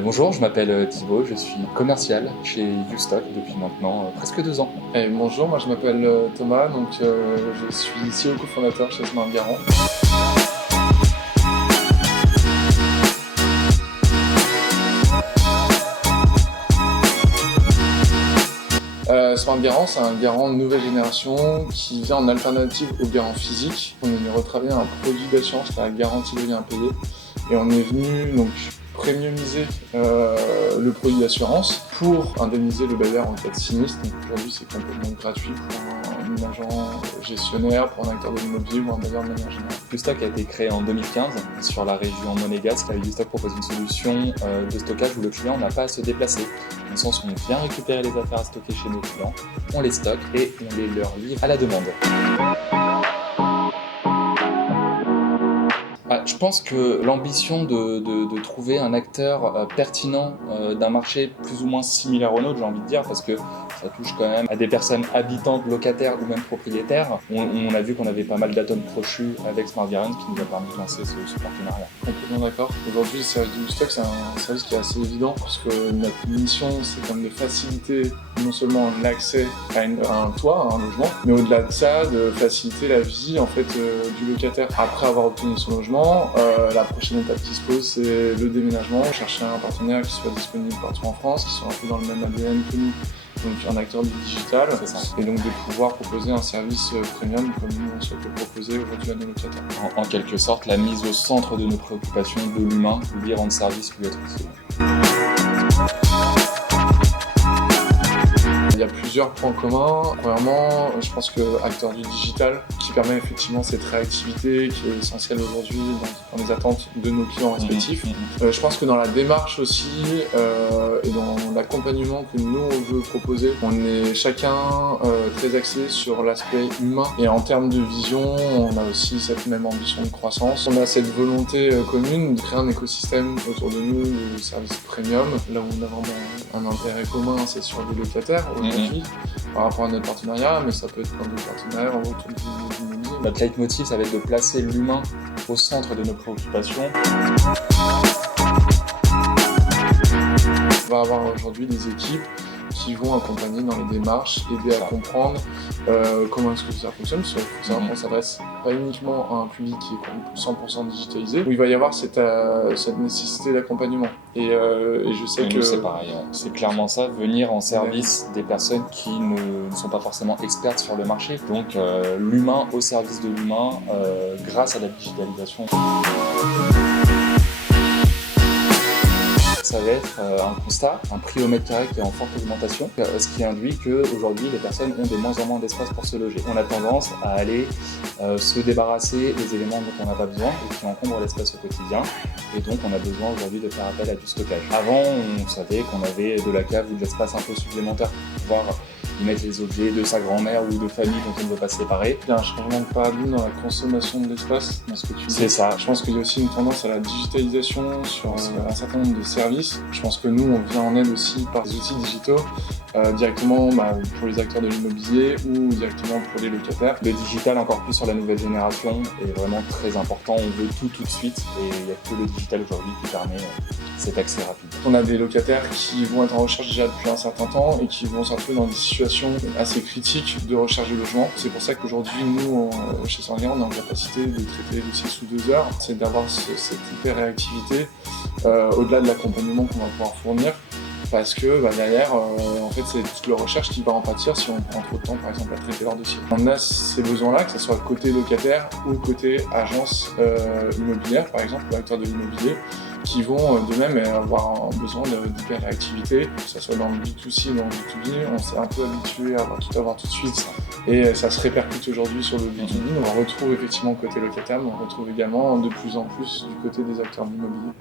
Bonjour, je m'appelle Thibaut, je suis commercial chez Ustock depuis maintenant presque 2 ans. Bonjour, moi je m'appelle Thomas, je suis CEO cofondateur chez Smart Garant. Smart Garant, c'est un garant de nouvelle génération qui vient en alternative au garant physique. On est venu retravailler un produit d'assurance qui est la garantie de bien payé. Et on est venu premiumiser le produit d'assurance pour indemniser le bailleur en cas de sinistre. Donc aujourd'hui c'est complètement gratuit pour un agent gestionnaire, pour un acteur de l'immobilier ou un bailleur de manière générale. Ustock a été créé en 2015 sur la région monégasque. Ustock propose une solution de stockage où le client n'a pas à se déplacer. Dans le sens où on vient récupérer les affaires à stocker chez nos clients, on les stocke et on les leur livre à la demande. Je pense que l'ambition de trouver un acteur pertinent d'un marché plus ou moins similaire au nôtre, j'ai envie de dire, parce que ça touche quand même à des personnes habitantes, locataires ou même propriétaires. On a vu qu'on avait pas mal d'atomes crochus avec Smart Garant qui nous a permis de lancer ce partenariat. Complètement d'accord. Aujourd'hui, le service de Ustock, c'est un service qui est assez évident parce que notre mission, c'est quand même de faciliter non seulement l'accès à un toit, à un logement, mais au-delà de ça, de faciliter la vie du locataire. Après avoir obtenu son logement, la prochaine étape qui se pose, c'est le déménagement, chercher un partenaire qui soit disponible partout en France, qui soit un peu dans le même ADN que nous, donc un acteur du digital, et donc de pouvoir proposer un service premium comme nous on souhaite le proposer aujourd'hui à nos locataires. En quelque sorte, la mise au centre de nos préoccupations de l'humain, lui rendre service, lui être utile. Il y a plusieurs points communs. Premièrement, je pense que acteur du digital, qui permet effectivement cette réactivité qui est essentielle aujourd'hui dans les attentes de nos clients respectifs. Je pense que dans la démarche aussi et dans l'accompagnement que nous on veut proposer, on est chacun très axé sur l'aspect humain. Et en termes de vision, on a aussi cette même ambition de croissance. On a cette volonté commune de créer un écosystème autour de nous de services premium. Là où on a vraiment un intérêt commun, c'est sur les locataires aujourd'hui par rapport à notre partenariat, mais ça peut être plein d'autres partenaires autour du l'immobilier. Notre leitmotiv, ça va être de placer l'humain au centre de nos préoccupations. On va avoir aujourd'hui des équipes qui vont accompagner dans les démarches, aider à comprendre comment est-ce que ça fonctionne, parce qu'il faut savoir qu'on s'adresse pas uniquement à un public qui est 100% digitalisé, où il va y avoir cette nécessité d'accompagnement. Et je sais que... Nous, c'est pareil, c'est clairement ça, venir en service des personnes qui ne sont pas forcément expertes sur le marché. Donc l'humain au service de l'humain grâce à la digitalisation. Ça va être un constat, un prix au mètre carré qui est en forte augmentation, ce qui induit qu'aujourd'hui les personnes ont de moins en moins d'espace pour se loger. On a tendance à aller se débarrasser des éléments dont on n'a pas besoin et qui encombrent l'espace au quotidien, et donc on a besoin aujourd'hui de faire appel à du stockage. Avant, on savait qu'on avait de la cave ou de l'espace un peu supplémentaire pour pouvoir y mettre les objets de sa grand-mère ou de famille dont on ne veut pas se séparer. Il y a un changement de paradigme dans la consommation de l'espace, dans ce que tu dis. C'est ça. Je pense qu'il y a aussi une tendance à la digitalisation sur un certain nombre de services. Je pense que nous, on vient en aide aussi par des outils digitaux, directement pour les acteurs de l'immobilier ou directement pour les locataires. Le digital, encore plus sur la nouvelle génération, est vraiment très important. On veut tout de suite et il n'y a que le digital aujourd'hui qui permet cet accès rapide. On a des locataires qui vont être en recherche déjà depuis un certain temps et qui vont se retrouver dans des situations assez critiques de recherche de logement. C'est pour ça qu'aujourd'hui, nous, chez Smart Garant, on est en capacité de traiter les dossiers sous 2 heures. C'est d'avoir cette hyper réactivité au-delà de l'accompagnement qu'on va pouvoir fournir. Parce que derrière, en fait, c'est toute leur recherche qui va en pâtir si on prend trop de temps, par exemple, à traiter leur dossier. On a ces besoins-là, que ce soit côté locataire ou côté agence immobilière, par exemple, ou acteur de l'immobilier, qui vont de même avoir besoin d'hyper-réactivité, que ce soit dans le B2C ou dans le B2B. On s'est un peu habitué à avoir tout de suite, et ça se répercute aujourd'hui sur le B2B. On retrouve effectivement côté locataire, mais on retrouve également de plus en plus du côté des acteurs de l'immobilier.